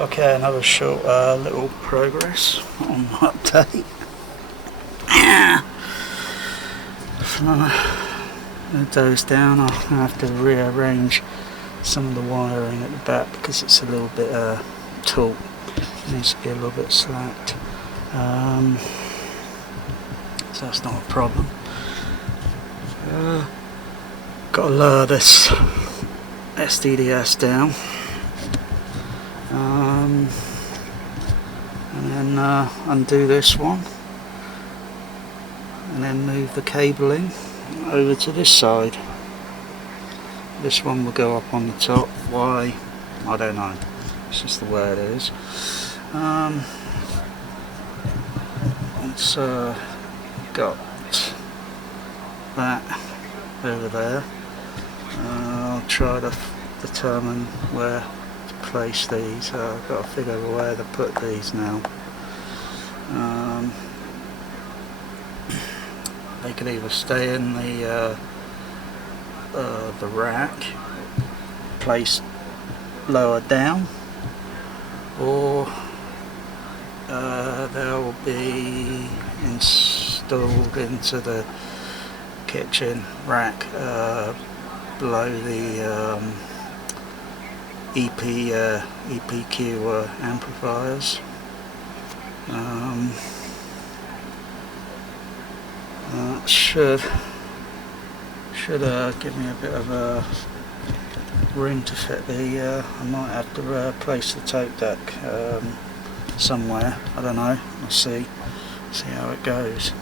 Okay, another short little progress on update. Move those down. I'll have to rearrange some of the wiring at the back because it's a little bit taut. It needs to be a little bit slacked. So that's not a problem. Got to lower this SDDS down. And then undo this one, and then move the cabling over to this side. This one will go up on the top. Why? I don't know. It's just the way it is. Once got that over there, I'll try to determine where to place these. I've got to figure out where to put these now. They could either stay in the rack, placed lower down, or they'll be installed into the kitchen rack below the EPQ amplifiers. That should give me a bit of a room to fit the. I might have to place the tape deck somewhere. I don't know. We'll see how it goes.